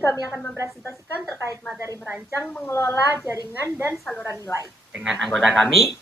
kami akan mempresentasikan terkait materi merancang, mengelola jaringan, dan saluran nilai. Dengan anggota kami,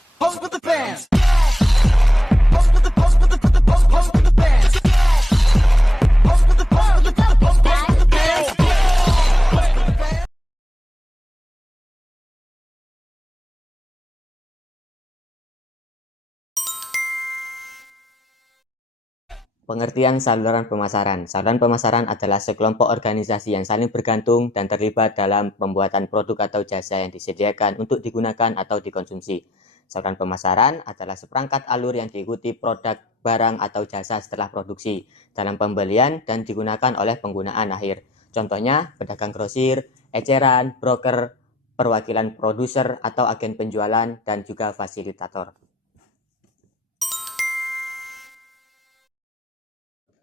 pengertian saluran pemasaran. Saluran pemasaran adalah sekelompok organisasi yang saling bergantung dan terlibat dalam pembuatan produk atau jasa yang disediakan untuk digunakan atau dikonsumsi. Saluran pemasaran adalah seperangkat alur yang diikuti produk, barang, atau jasa setelah produksi, dalam pembelian dan digunakan oleh penggunaan akhir. Contohnya, pedagang grosir, eceran, broker, perwakilan produser atau agen penjualan, dan juga fasilitator.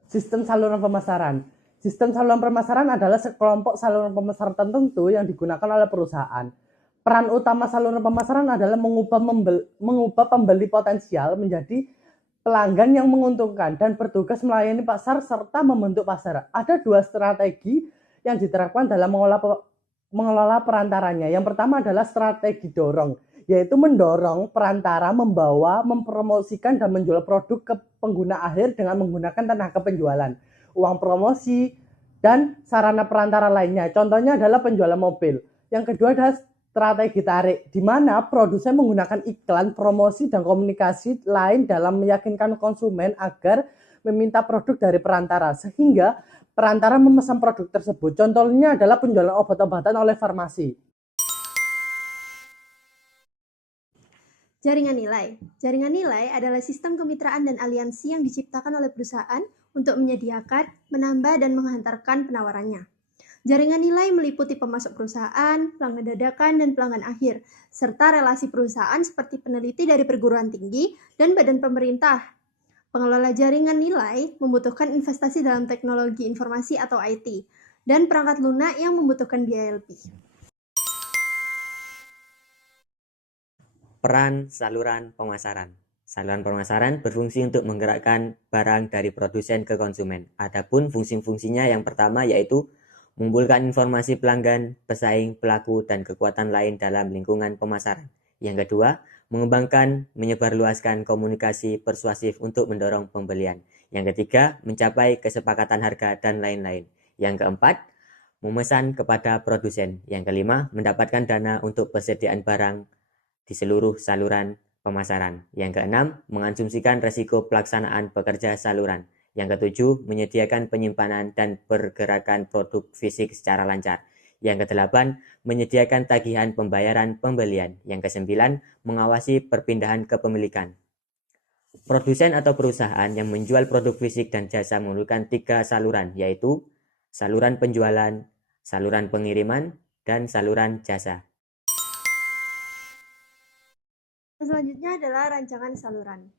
Sistem saluran pemasaran. Sistem saluran pemasaran adalah sekelompok saluran pemasaran tertentu yang digunakan oleh perusahaan. Peran utama saluran pemasaran adalah mengubah pembeli potensial menjadi pelanggan yang menguntungkan dan bertugas melayani pasar serta membentuk pasar. Ada dua strategi yang diterapkan dalam mengelola perantaranya. Yang pertama adalah strategi dorong, yaitu mendorong perantara membawa, mempromosikan, dan menjual produk ke pengguna akhir dengan menggunakan tenaga penjualan, uang promosi, dan sarana perantara lainnya. Contohnya adalah penjualan mobil. Yang kedua adalah strategi tarik, di mana produsen menggunakan iklan, promosi, dan komunikasi lain dalam meyakinkan konsumen agar meminta produk dari perantara, sehingga perantara memesan produk tersebut. Contohnya adalah penjualan obat-obatan oleh farmasi. Jaringan nilai. Jaringan nilai adalah sistem kemitraan dan aliansi yang diciptakan oleh perusahaan untuk menyediakan, menambah, dan menghantarkan penawarannya. Jaringan nilai meliputi pemasok perusahaan, pelanggan dadakan, dan pelanggan akhir, serta relasi perusahaan seperti peneliti dari perguruan tinggi dan badan pemerintah. Pengelola jaringan nilai membutuhkan investasi dalam teknologi informasi atau IT, dan perangkat lunak yang membutuhkan biaya lebih. Peran saluran pemasaran. Saluran pemasaran berfungsi untuk menggerakkan barang dari produsen ke konsumen. Adapun fungsi-fungsinya yang pertama yaitu mengumpulkan informasi pelanggan, pesaing, pelaku, dan kekuatan lain dalam lingkungan pemasaran. Yang kedua, mengembangkan, menyebarluaskan komunikasi persuasif untuk mendorong pembelian. Yang ketiga, mencapai kesepakatan harga dan lain-lain. Yang keempat, memesan kepada produsen. Yang kelima, mendapatkan dana untuk persediaan barang di seluruh saluran pemasaran. Yang keenam, mengasumsikan resiko pelaksanaan pekerja saluran. Yang ketujuh, menyediakan penyimpanan dan pergerakan produk fisik secara lancar. Yang kedelapan, menyediakan tagihan pembayaran pembelian. Yang kesembilan, mengawasi perpindahan kepemilikan. Produsen atau perusahaan yang menjual produk fisik dan jasa memerlukan 3 saluran, yaitu saluran penjualan, saluran pengiriman, dan saluran jasa. Selanjutnya adalah rancangan saluran,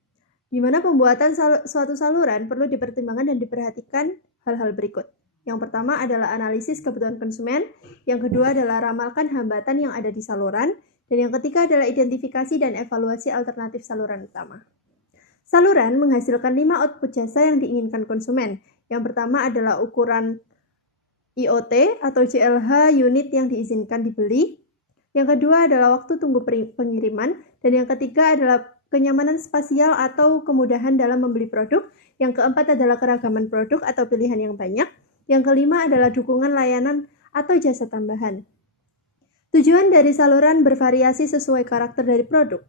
di mana pembuatan suatu saluran perlu dipertimbangkan dan diperhatikan hal-hal berikut. Yang pertama adalah analisis kebutuhan konsumen, yang kedua adalah ramalkan hambatan yang ada di saluran, dan yang ketiga adalah identifikasi dan evaluasi alternatif saluran utama. Saluran menghasilkan 5 output jasa yang diinginkan konsumen. Yang pertama adalah ukuran IoT atau JLH unit yang diizinkan dibeli. Yang kedua adalah waktu tunggu pengiriman, dan yang ketiga adalah kenyamanan spasial atau kemudahan dalam membeli produk. Yang keempat adalah keragaman produk atau pilihan yang banyak. Yang kelima adalah dukungan layanan atau jasa tambahan. Tujuan dari saluran bervariasi sesuai karakter dari produk.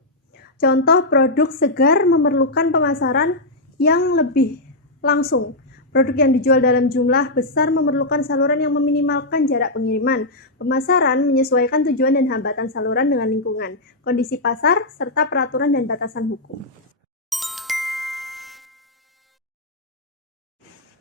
Contoh, produk segar memerlukan pemasaran yang lebih langsung. Produk yang dijual dalam jumlah besar memerlukan saluran yang meminimalkan jarak pengiriman. Pemasaran menyesuaikan tujuan dan hambatan saluran dengan lingkungan, kondisi pasar, serta peraturan dan batasan hukum.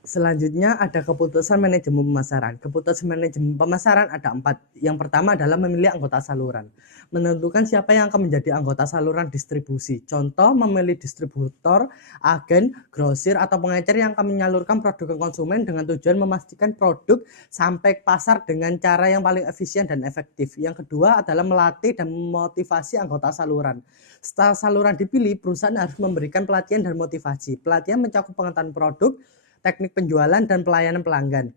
Selanjutnya ada keputusan manajemen pemasaran. Keputusan manajemen pemasaran ada 4. Yang pertama adalah memilih anggota saluran. Menentukan siapa yang akan menjadi anggota saluran distribusi. Contoh, memilih distributor, agen, grosir, atau pengecer yang akan menyalurkan produk ke konsumen dengan tujuan memastikan produk sampai ke pasar dengan cara yang paling efisien dan efektif. Yang kedua adalah melatih dan memotivasi anggota saluran. Setelah saluran dipilih, perusahaan harus memberikan pelatihan dan motivasi. Pelatihan mencakup pengetahuan produk, teknik penjualan, dan pelayanan pelanggan.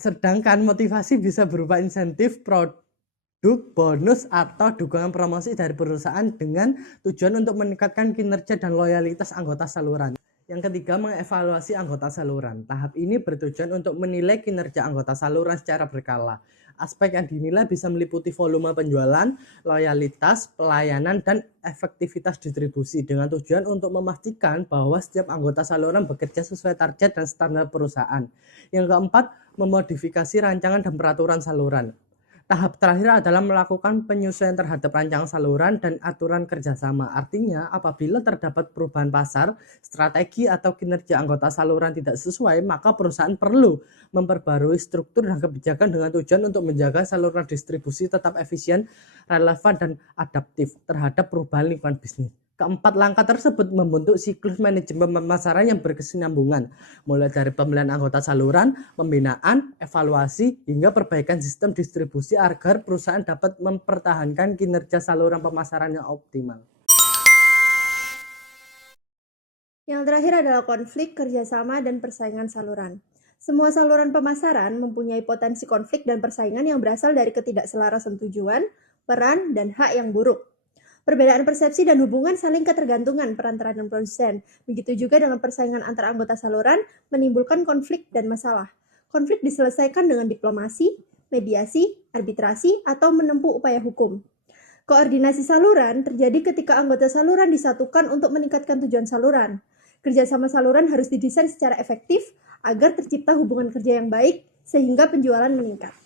Sedangkan motivasi bisa berupa insentif, produk, bonus, atau dukungan promosi dari perusahaan dengan tujuan untuk meningkatkan kinerja dan loyalitas anggota saluran. Yang ketiga, mengevaluasi anggota saluran. Tahap ini bertujuan untuk menilai kinerja anggota saluran secara berkala. Aspek yang dinilai bisa meliputi volume penjualan, loyalitas, pelayanan, dan efektivitas distribusi dengan tujuan untuk memastikan bahwa setiap anggota saluran bekerja sesuai target dan standar perusahaan. Yang keempat, memodifikasi rancangan dan peraturan saluran. Tahap terakhir adalah melakukan penyesuaian terhadap rancangan saluran dan aturan kerjasama. Artinya, apabila terdapat perubahan pasar, strategi atau kinerja anggota saluran tidak sesuai, maka perusahaan perlu memperbarui struktur dan kebijakan dengan tujuan untuk menjaga saluran distribusi tetap efisien, relevan, dan adaptif terhadap perubahan lingkungan bisnis. Keempat langkah tersebut membentuk siklus manajemen pemasaran yang berkesinambungan, mulai dari pemilihan anggota saluran, pembinaan, evaluasi, hingga perbaikan sistem distribusi agar perusahaan dapat mempertahankan kinerja saluran pemasaran yang optimal. Yang terakhir adalah konflik, kerjasama, dan persaingan saluran. Semua saluran pemasaran mempunyai potensi konflik dan persaingan yang berasal dari ketidakselarasan tujuan, peran, dan hak yang buruk. Perbedaan persepsi dan hubungan saling ketergantungan perantara dan produsen. Begitu juga dengan persaingan antar anggota saluran menimbulkan konflik dan masalah. Konflik diselesaikan dengan diplomasi, mediasi, arbitrasi, atau menempuh upaya hukum. Koordinasi saluran terjadi ketika anggota saluran disatukan untuk meningkatkan tujuan saluran. Kerjasama saluran harus didesain secara efektif agar tercipta hubungan kerja yang baik sehingga penjualan meningkat.